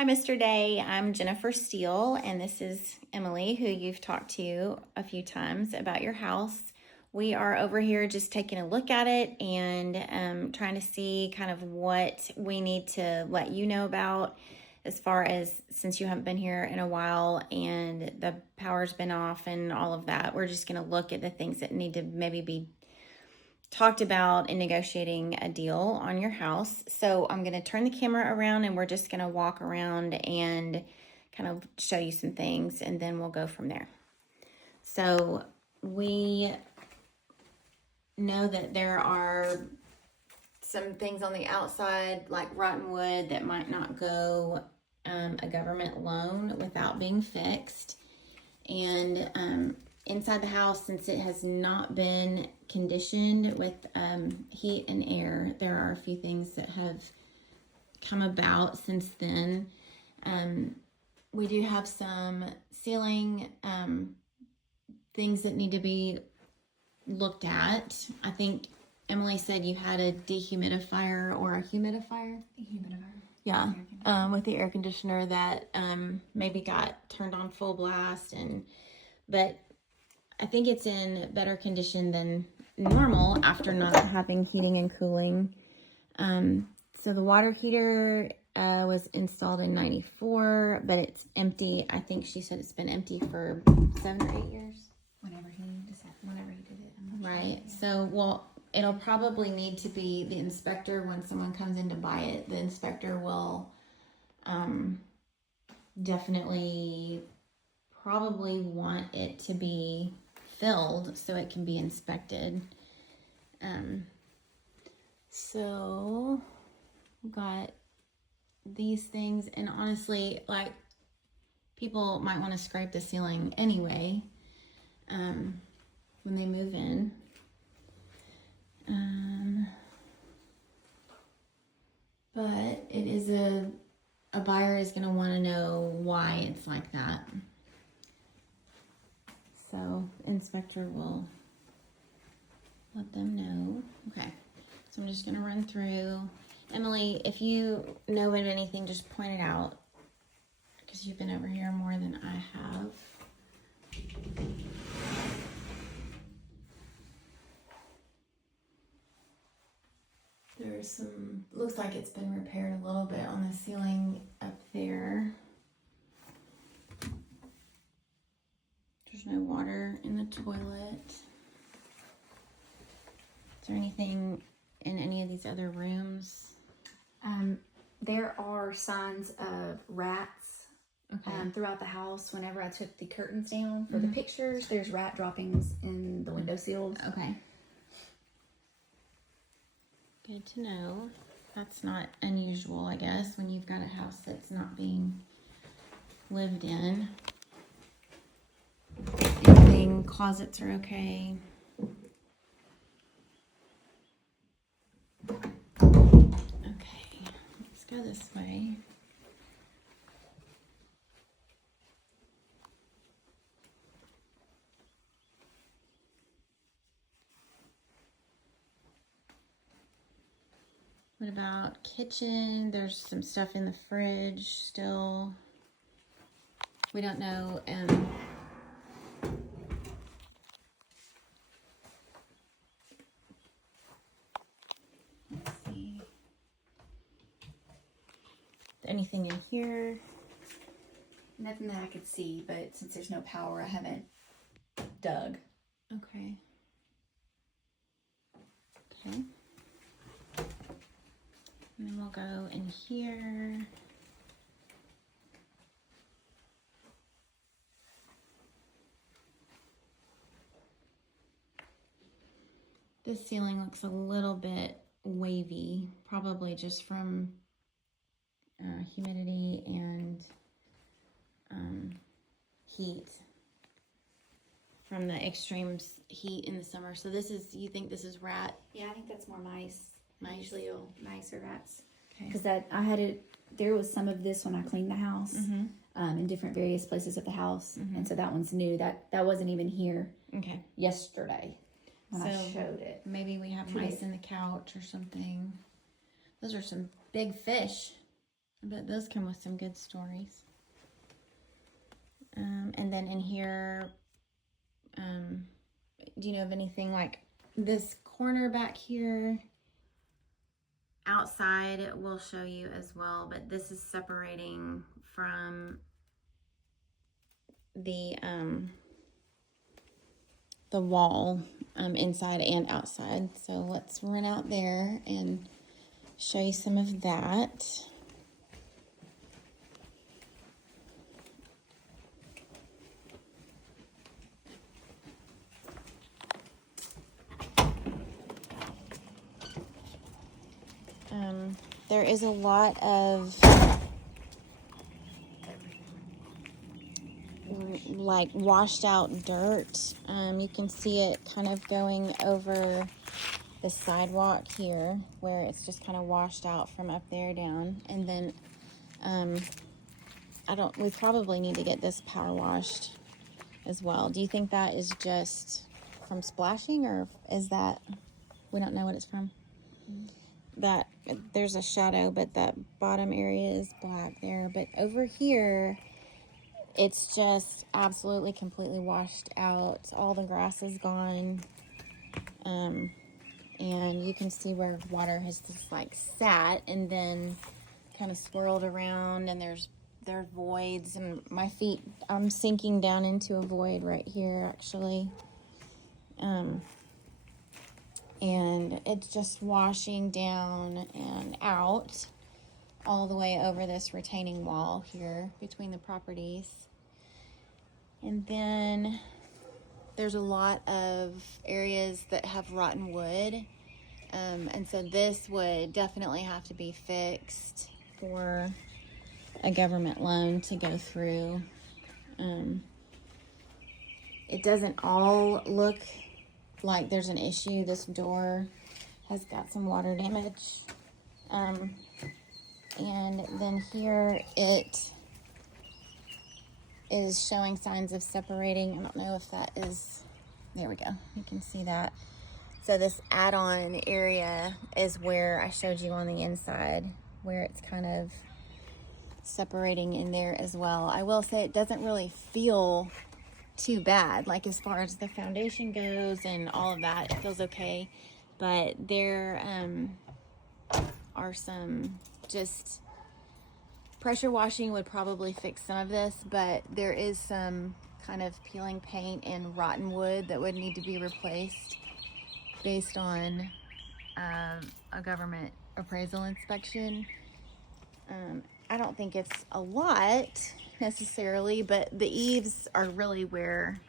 Hi, Mr. Day. I'm Jennifer Steele, and this is Emily, who you've talked to a few times about your house. We are over here just taking a look at it and trying to see kind of what we need to let you know about as far as since you haven't been here in a while and the power's been off and all of that. We're just going to look at the things that need to maybe be talked about in negotiating a deal on your house. So I'm going to turn the camera around and we're just going to walk around and kind of show you some things and then we'll go from there. So we know that there are some things on the outside like rotten wood that might not go a government loan without being fixed. And inside the house, since it has not been conditioned with heat and air, there are a few things that have come about since then. We do have some ceiling things that need to be looked at. I think Emily said you had a dehumidifier or a humidifier. Yeah, with the air conditioner that maybe got turned on full blast, but I think it's in better condition than normal after not having heating and cooling. So the water heater was installed in '94, but it's empty. I think she said it's been empty for 7 or 8 years. Whenever he did it. I'm not Right. sure. So, well, it'll probably need to be the inspector when someone comes in to buy it. The inspector will definitely probably want it to be filled so it can be inspected. So we got these things, and honestly, like, people might want to scrape the ceiling anyway when they move in. But it is a buyer is going to want to know why it's like that. So inspector will let them know. Okay, so I'm just going to run through. Emily, if you know of anything, just point it out because you've been over here more than I have. There's some, looks like it's been repaired a little bit on the ceiling up there. There's no water in the toilet. Is there anything in any of these other rooms? There are signs of rats Okay. throughout the house. Whenever I took the curtains down for the pictures, there's rat droppings in the window sills. Okay. Good to know. That's not unusual, I guess, when you've got a house that's not being lived in. Everything, closets are okay. Okay, let's go this way. What about kitchen? There's some stuff in the fridge still. We don't know. Let's see. Anything in here? Nothing that I could see, but since there's no power, I haven't dug. Okay. Okay. And then we'll go in here. This ceiling looks a little bit wavy, probably just from humidity and heat from the extreme heat in the summer. So this is, you think this is rat? Yeah, I think that's more mice. Mice. Usually nicer rats. Okay. Because I had it. There was some of this when I cleaned the house, in different various places of the house, and so that one's new. That wasn't even here Okay. yesterday when I So showed it. maybe we have Two mice days. in the couch or something. Those are some big fish. But those come with some good stories. And then in here, do you know of anything like this corner back here? Outside, we'll show you as well, but this is separating from the wall, inside and outside. So let's run out there and show you some of that. There is a lot of like washed out dirt. You can see it kind of going over the sidewalk here where it's just kind of washed out from up there down. And then we probably need to get this power washed as well. Do you think that is just from splashing, or is that, we don't know what it's from? That there's a shadow, but that bottom area is black there. But over here, it's just absolutely completely washed out. All the grass is gone. And you can see where water has just like sat and then kind of swirled around, and there are voids, and my feet, I'm sinking down into a void right here actually. And it's just washing down and out all the way over this retaining wall here between the properties. And then there's a lot of areas that have rotten wood. And so this would definitely have to be fixed for a government loan to go through. It doesn't all look like there's an issue. This door has got some water damage. And then here it is showing signs of separating. I don't know if that is, there we go. You can see that. So this add-on area is where I showed you on the inside, where it's kind of separating in there as well. I will say it doesn't really feel too bad, like as far as the foundation goes and all of that, it feels okay. But there are some, just pressure washing would probably fix some of this, but there is some kind of peeling paint and rotten wood that would need to be replaced based on a government appraisal inspection. I don't think it's a lot necessarily, but the eaves are really where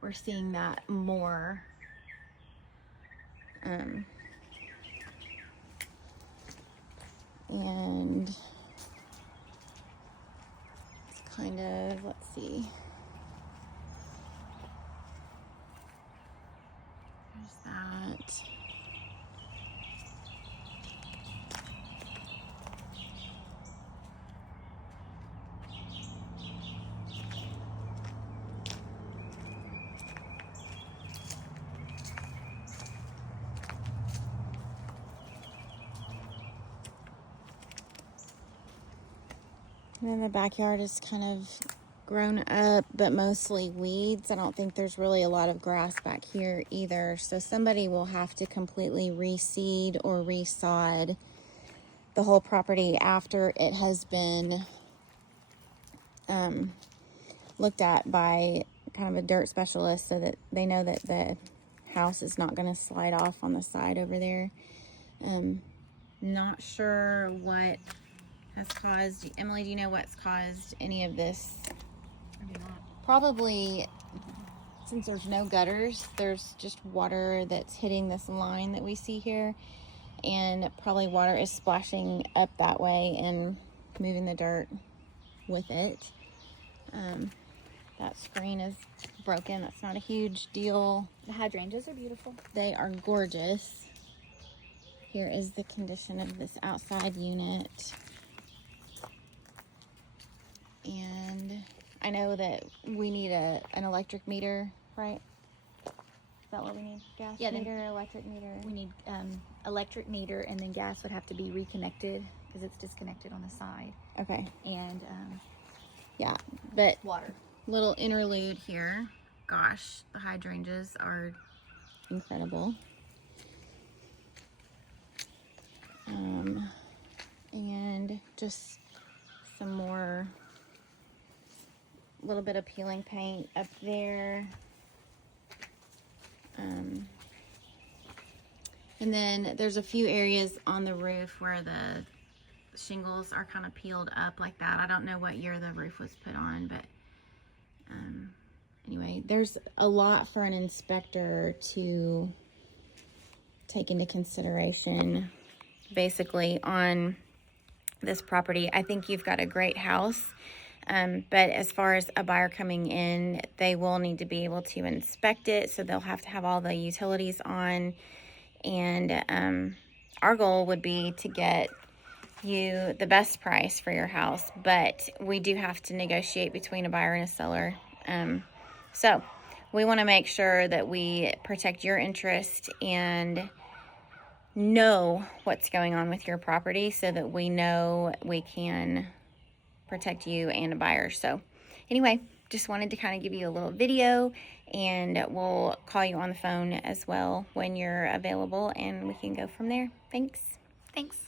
we're seeing that more. And it's kind of, let's see. There's that. And then the backyard is kind of grown up, but mostly weeds. I don't think there's really a lot of grass back here either. So somebody will have to completely reseed or resod the whole property after it has been looked at by kind of a dirt specialist, so that they know that the house is not going to slide off on the side over there. Not sure what has caused, Emily, do you know what's caused any of this? I do not. Probably, since there's no gutters, there's just water that's hitting this line that we see here, and probably water is splashing up that way and moving the dirt with it. That screen is broken. That's not a huge deal. The hydrangeas are beautiful. They are gorgeous. Here is the condition of this outside unit. And I know that we need an electric meter, right? Is that what we need? Gas meter, electric meter? We need electric meter, and then gas would have to be reconnected because it's disconnected on the side. Okay. And Yeah, but water. Little interlude here. Gosh, the hydrangeas are incredible. And just some more, little bit of peeling paint up there. And then there's a few areas on the roof where the shingles are kind of peeled up like that. I don't know what year the roof was put on, but anyway, there's a lot for an inspector to take into consideration basically on this property. I think you've got a great house, but as far as a buyer coming in, they will need to be able to inspect it, so they'll have to have all the utilities on. And our goal would be to get you the best price for your house, but we do have to negotiate between a buyer and a seller. So we want to make sure that we protect your interest and know what's going on with your property so that we know we can protect you and a buyer. So anyway, just wanted to kind of give you a little video, and we'll call you on the phone as well when you're available, and we can go from there. Thanks. Thanks.